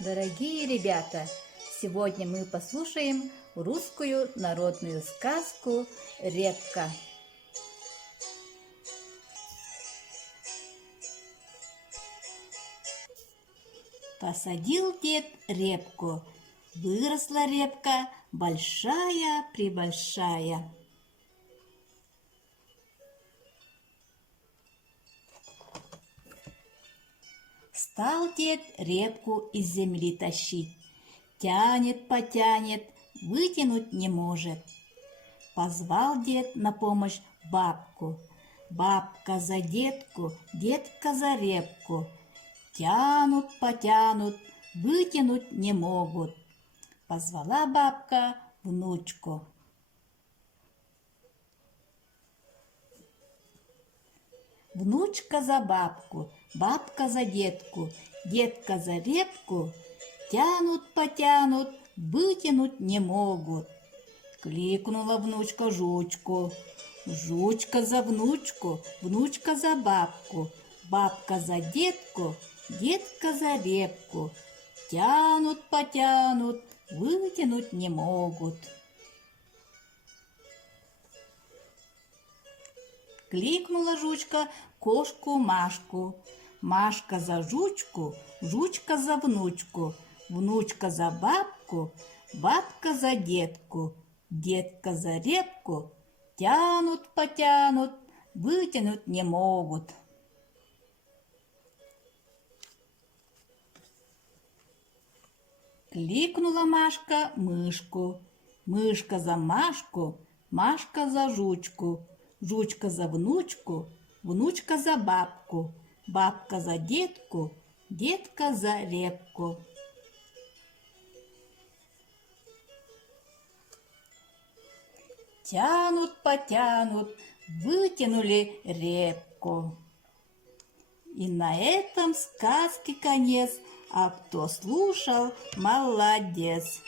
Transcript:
Дорогие ребята, сегодня мы послушаем русскую народную сказку «Репка». Посадил дед репку, выросла репка большая-пребольшая. Стал дед репку из земли тащить. Тянет, потянет, вытянуть не может. Позвал дед на помощь бабку. Бабка за детку, детка за репку. Тянут, потянут, вытянуть не могут. Позвала бабка внучку. Внучка за бабку, бабка за детку, детка за репку. Тянут, потянут, вытянуть не могут. Кликнула внучка жучку. Жучка за внучку, внучка за бабку, бабка за детку, детка за репку. Тянут, потянут, вытянуть не могут. Кликнула жучка кошку Машку. Машка за жучку, жучка за внучку, внучка за бабку, бабка за детку, детка за репку. Тянут, потянут, вытянуть не могут. Кликнула Машка мышку. Мышка за Машку, Машка за жучку, жучка за внучку, внучка за бабку, бабка за детку, детка за репку. Тянут, потянут, вытянули репку. И на этом сказке конец, а кто слушал, молодец.